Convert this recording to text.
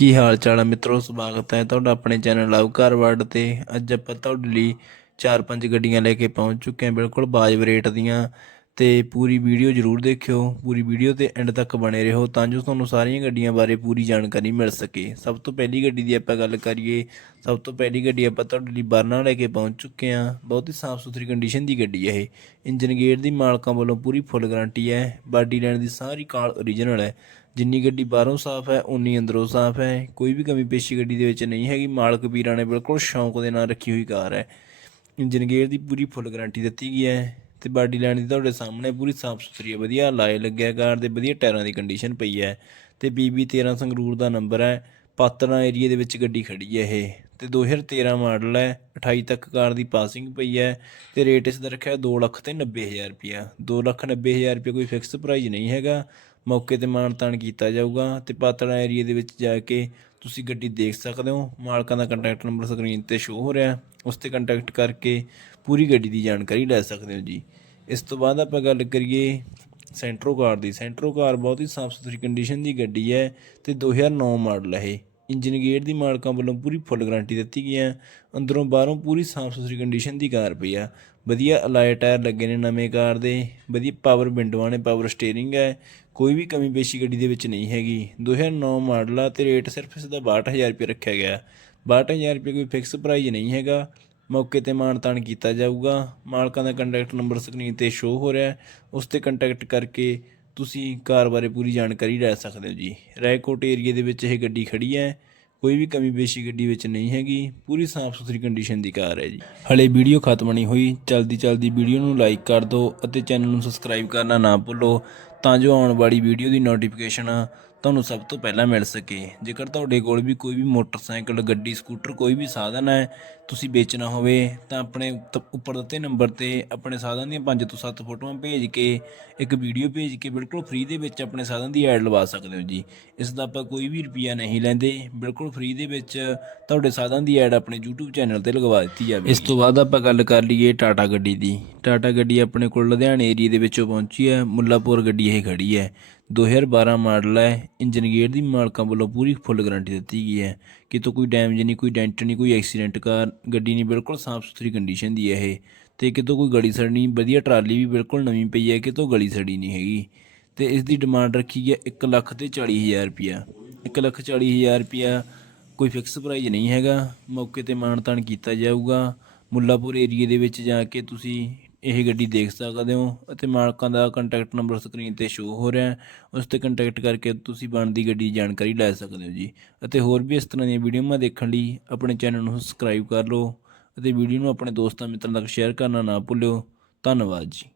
ਕੀ ਹਾਲ ਚਾਲ ਹੈ ਮਿੱਤਰੋ? ਸਵਾਗਤ ਹੈ ਤੁਹਾਡਾ ਆਪਣੇ ਚੈਨਲ ਲਵ ਕਾਰ ਵਰਲਡ ਤੇ। ਅੱਜ ਆਪਾਂ ਤੁਹਾਡੇ ਲਈ ਚਾਰ ਪੰਜ ਗੱਡੀਆਂ ਲੈ ਕੇ ਪਹੁੰਚ ਚੁੱਕੇ ਹਾਂ। ਬਿਲਕੁਲ ਵਾਜਬ ਰੇਟ ਦੀਆਂ। ਤੇ ਪੂਰੀ ਵੀਡੀਓ ਜਰੂਰ ਦੇਖਿਓ, ਪੂਰੀ ਵੀਡੀਓ ਤੇ ਐਂਡ ਤੱਕ ਬਣੇ ਰਹੋ ਤਾਂ ਜੋ ਤੁਹਾਨੂੰ ਸਾਰੀਆਂ ਗੱਡੀਆਂ ਬਾਰੇ ਪੂਰੀ ਜਾਣਕਾਰੀ ਮਿਲ ਸਕੇ। ਸਭ ਤੋਂ ਪਹਿਲੀ ਗੱਡੀ ਦੀ ਆਪਾਂ ਗੱਲ ਕਰੀਏ, ਸਭ ਤੋਂ ਪਹਿਲੀ ਗੱਡੀ ਆਪਾਂ ਤੁਹਾਡੇ ਲਈ ਬਰਨਾ ਲੈ ਕੇ ਪਹੁੰਚ ਚੁੱਕੇ ਹਾਂ। ਬਹੁਤ ਹੀ ਸਾਫ਼ ਸੁਥਰੀ ਕੰਡੀਸ਼ਨ ਦੀ ਗੱਡੀ ਹੈ ਇਹ। ਇੰਜਨ ਗੇਅਰ ਦੀ ਮਾਲਕਾਂ ਵੱਲੋਂ ਪੂਰੀ ਫੁੱਲ ਗਾਰੰਟੀ ਹੈ। ਬਾਡੀ ਲਾਈਨ ਦੀ ਸਾਰੀ ਕਾਲ ਓਰੀਜਨਲ ਹੈ। ਜਿੰਨੀ ਗੱਡੀ ਬਾਹਰੋਂ ਸਾਫ਼ ਹੈ ਉਨੀ ਅੰਦਰੋਂ ਸਾਫ਼ ਹੈ। ਕੋਈ ਵੀ ਕਮੀ ਪੇਸ਼ੀ ਗੱਡੀ ਦੇ ਵਿੱਚ ਨਹੀਂ ਹੈਗੀ। ਮਾਲਕ ਵੀਰਾਂ ਨੇ ਬਿਲਕੁਲ ਸ਼ੌਂਕ ਦੇ ਨਾਲ ਰੱਖੀ ਹੋਈ ਕਾਰ ਹੈ। ਇੰਜਨ ਗੇਅਰ ਦੀ ਪੂਰੀ ਫੁੱਲ ਗਾਰੰਟੀ ਦਿੱਤੀ ਗਈ ਹੈ। ਤੇ ਬਾਡੀ ਲਾਈਨ ਦੀ ਤੁਹਾਡੇ ਸਾਹਮਣੇ ਪੂਰੀ ਸਾਫ਼ ਸੁਥਰੀ ਹੈ, ਵਧੀਆ ਲਾਏ ਲੱਗਿਆ ਕਾਰ ਦੇ, ਵਧੀਆ ਟਾਇਰਾਂ ਦੀ ਕੰਡੀਸ਼ਨ ਪਈ ਹੈ। ਤੇ BB 13 ਸੰਗਰੂਰ ਦਾ ਨੰਬਰ ਹੈ ਪਾਤਨਾ ਏਰੀਆ ਦੇ ਵਿੱਚ ਗੱਡੀ ਖੜੀ ਹੈ ਇਹ। ਤੇ 2013 ਮਾਡਲ ਹੈ 28 ਤੱਕ ਕਾਰ ਦੀ ਪਾਸਿੰਗ ਪਈ ਹੈ ਤੇ ਰੇਟ ਇਸ ਦਾ ਰੱਖਿਆ 2 ਲੱਖ ਤੇ 90000 ਰੁਪਿਆ 2 ਲੱਖ 90000 ਰੁਪਏ ਕੋਈ ਫਿਕਸ ਪ੍ਰਾਈਸ ਨਹੀਂ ਹੈਗਾ। ਮੌਕੇ ਤੇ ਮਾਨਤਾਨ ਕੀਤਾ ਜਾਊਗਾ ਤੇ ਪਾਤੜਾ ਏਰੀਆ ਦੇ ਵਿੱਚ ਜਾ ਕੇ ਤੁਸੀਂ ਗੱਡੀ ਦੇਖ ਸਕਦੇ ਹੋ। ਮਾਲਕਾਂ ਦਾ ਕੰਟੈਕਟ ਨੰਬਰ ਸਕਰੀਨ ਤੇ ਸ਼ੋ ਹੋ ਰਿਹਾ ਉਸ ਤੇ ਕੰਟੈਕਟ ਕਰਕੇ ਪੂਰੀ ਗੱਡੀ ਦੀ ਜਾਣਕਾਰੀ ਲੈ ਸਕਦੇ ਹੋ ਜੀ। ਇਸ ਤੋਂ ਬਾਅਦ ਆਪਾਂ ਗੱਲ ਕਰੀਏ ਸੈਂਟਰੋ ਕਾਰ ਦੀ। ਸੈਂਟਰੋ ਕਾਰ ਬਹੁਤ ਹੀ ਸਾਫ਼ ਸੁਥਰੀ ਕੰਡੀਸ਼ਨ ਦੀ ਗੱਡੀ ਹੈ ਤੇ 2009 ਮਾਡਲ ਹੈ ਇਹ। ਇੰਜਨ ਗੇਟ ਦੀ ਮਾਲਕਾਂ ਵੱਲੋਂ ਪੂਰੀ ਫੁੱਲ ਗਾਰੰਟੀ ਦਿੱਤੀ ਗਈ ਹੈ। ਅੰਦਰੋਂ ਬਾਹਰੋਂ ਪੂਰੀ ਸਾਫ਼ ਸੁਥਰੀ ਕੰਡੀਸ਼ਨ ਦੀ ਕਾਰ ਪਈ ਆ। ਵਧੀਆ ਅਲਾਈ ਟਾਇਰ ਲੱਗੇ ਨੇ ਨਵੇਂ ਕਾਰ ਦੇ। ਵਧੀਆ ਪਾਵਰ ਵਿੰਡੋਆਂ ਨੇ ਪਾਵਰ ਸਟੀਅਰਿੰਗ ਹੈ। ਕੋਈ ਵੀ ਕਮੀ ਪੇਸ਼ੀ ਗੱਡੀ ਦੇ ਵਿੱਚ ਨਹੀਂ ਹੈਗੀ। 2009 ਮਾਡਲ ਆ ਤੇ ਰੇਟ ਸਿਰਫ ਇਸ ਦਾ 62000 ਰੁਪਏ ਰੱਖਿਆ ਗਿਆ। 62000 ਰੁਪਏ ਕੋਈ ਫਿਕਸ ਪ੍ਰਾਈਸ ਨਹੀਂ ਹੈਗਾ। ਮੌਕੇ ਤੇ ਮਾਨਤਾਨ ਕੀਤਾ ਜਾਊਗਾ। ਮਾਲਕਾਂ ਦਾ ਕੰਟੈਕਟ ਨੰਬਰ ਸਕਰੀਨ ਤੇ ਸ਼ੋ ਹੋ ਰਿਹਾ ਹੈ। ਉਸ ਤੇ ਕੰਟੈਕਟ ਕਰਕੇ ਤੁਸੀਂ ਕਾਰ ਬਾਰੇ ਪੂਰੀ ਜਾਣਕਾਰੀ ਲੈ ਸਕਦੇ ਹੋ ਜੀ। ਰਾਏਕੋਟ ਏਰੀਆ ਦੇ ਵਿੱਚ ਇਹ ਗੱਡੀ ਖੜੀ ਹੈ। ਕੋਈ ਵੀ ਕਮੀ ਬੇਸ਼ੀ ਗੱਡੀ ਵਿੱਚ ਨਹੀਂ ਹੈਗੀ। ਪੂਰੀ ਸਾਫ਼ ਸੁਥਰੀ ਕੰਡੀਸ਼ਨ ਦੀ ਕਾਰ ਹੈ ਜੀ। ਹਲੇ ਵੀਡੀਓ ਖਤਮ ਨਹੀਂ ਹੋਈ। ਜਲਦੀ ਜਲਦੀ ਵੀਡੀਓ ਨੂੰ ਲਾਈਕ ਕਰ ਦਿਓ ਅਤੇ ਚੈਨਲ ਨੂੰ ਸਬਸਕ੍ਰਾਈਬ ਕਰਨਾ ਨਾ ਭੁੱਲੋ ਤਾਂ ਜੋ ਆਉਣ ਵਾਲੀ ਵੀਡੀਓ ਦੀ ਨੋਟੀਫਿਕੇਸ਼ਨ ਤੁਹਾਨੂੰ ਸਭ ਤੋਂ ਪਹਿਲਾਂ ਮਿਲ ਸਕੇ। ਜੇਕਰ ਤੁਹਾਡੇ ਕੋਲ ਵੀ ਕੋਈ ਵੀ ਮੋਟਰਸਾਈਕਲ, ਗੱਡੀ, ਸਕੂਟਰ ਕੋਈ ਵੀ ਸਾਧਨ ਹੈ, ਤੁਸੀਂ ਵੇਚਣਾ ਹੋਵੇ, ਤਾਂ ਆਪਣੇ ਉੱਪਰ ਦਿੱਤੇ ਨੰਬਰ ਤੇ ਆਪਣੇ ਸਾਧਨ ਦੀਆਂ 5 ਤੋਂ 7 ਫੋਟੋਆਂ ਭੇਜ ਕੇ, ਇੱਕ ਵੀਡੀਓ ਭੇਜ ਕੇ ਬਿਲਕੁਲ ਫ੍ਰੀ ਦੇ ਵਿੱਚ ਆਪਣੇ ਸਾਧਨ ਦੀ ਐਡ ਲਵਾ ਸਕਦੇ ਹੋ ਜੀ। ਇਸ ਦਾ ਆਪਾਂ ਕੋਈ ਵੀ ਰੁਪਿਆ ਨਹੀਂ ਲੈਂਦੇ। ਬਿਲਕੁਲ ਫ੍ਰੀ ਦੇ ਵਿੱਚ ਤੁਹਾਡੇ ਸਾਧਨ ਦੀ ਐਡ ਆਪਣੇ YouTube ਚੈਨਲ ਤੇ ਲਗਵਾ ਦਿੱਤੀ ਜਾਵੇ ਇਸ ਤੋਂ ਬਾਅਦ ਆਪਾਂ ਗੱਲ ਕਰ ਲਈਏ ਟਾਟਾ ਗੱਡੀ ਦੀ। ਟਾਟਾ ਗੱਡੀ ਆਪਣੇ ਕੋਲ ਲੁਧਿਆਣੇ ਏਰੀਆ ਦੇ ਵਿੱਚੋਂ ਪਹੁੰਚੀ ਹੈ। ਮੁੱਲਾਪੁਰ ਗੱਡੀ ਇਹ ਖੜੀ ਹੈ। 2012 ਮਾਡਲ ਹੈ। ਇੰਜਨ ਗੇਅਰ ਦੀ ਮਾਲਕਾਂ ਵੱਲੋਂ ਪੂਰੀ ਫੁੱਲ ਗਾਰੰਟੀ ਦਿੱਤੀ ਗਈ ਹੈ ਕਿਤੋਂ ਕੋਈ ਡੈਮੇਜ ਨਹੀਂ, ਕੋਈ ਡੈਂਟ ਨਹੀਂ, ਕੋਈ ਐਕਸੀਡੈਂਟ ਕਾਰ ਗੱਡੀ ਨਹੀਂ, ਬਿਲਕੁਲ ਸਾਫ਼ ਸੁਥਰੀ ਕੰਡੀਸ਼ਨ ਦੀ ਹੈ ਇਹ। ਤੇ ਕਿਤੋਂ ਕੋਈ ਗਲੀ ਸੜਨੀ ਵਧੀਆ ਟਰਾਲੀ ਵੀ ਬਿਲਕੁਲ ਨਵੀਂ ਪਈ ਹੈ, ਕਿਤੋਂ ਗਲੀ ਸੜੀ ਨਹੀਂ ਹੈਗੀ। ਤੇ ਇਸ ਦੀ ਡਿਮਾਂਡ ਰੱਖੀ ਹੈ 1 ਲੱਖ ਤੇ 40000 ਰੁਪਿਆ 1 ਲੱਖ 40000 ਰੁਪਿਆ ਕੋਈ ਫਿਕਸ ਪ੍ਰਾਈਜ਼ ਨਹੀਂ ਹੈਗਾ। ਮੌਕੇ ਤੇ ਮਾਨਤਾਨ ਕੀਤਾ ਜਾਊਗਾ। ਮੁੱਲਾਪੁਰ ਏਰੀਏ ਦੇ ਵਿੱਚ ਜਾ ਕੇ ਤੁਸੀਂ ਇਹ ਗੱਡੀ ਦੇਖ ਸਕਦੇ ਹੋ ਅਤੇ ਮਾਲਕਾਂ ਦਾ ਕੰਟੈਕਟ ਨੰਬਰ ਸਕਰੀਨ ਤੇ ਸ਼ੋ ਹੋ ਰਿਹਾ ਹੈ। ਉਸ ਤੇ ਕੰਟੈਕਟ ਕਰਕੇ ਤੁਸੀਂ ਬਣਦੀ ਗੱਡੀ ਦੀ ਜਾਣਕਾਰੀ ਲੈ ਸਕਦੇ ਹੋ ਜੀ। ਅਤੇ ਹੋਰ ਵੀ ਇਸ ਤਰ੍ਹਾਂ ਦੀਆਂ ਵੀਡੀਓਆਂ ਦੇਖਣ ਲਈ ਆਪਣੇ ਚੈਨਲ ਨੂੰ ਸਬਸਕ੍ਰਾਈਬ ਕਰ ਲਓ ਅਤੇ ਵੀਡੀਓ ਨੂੰ ਆਪਣੇ ਦੋਸਤਾਂ ਮਿੱਤਰਾਂ ਤੱਕ ਸ਼ੇਅਰ ਕਰਨਾ ਨਾ ਭੁੱਲਿਓ। ਧੰਨਵਾਦ ਜੀ।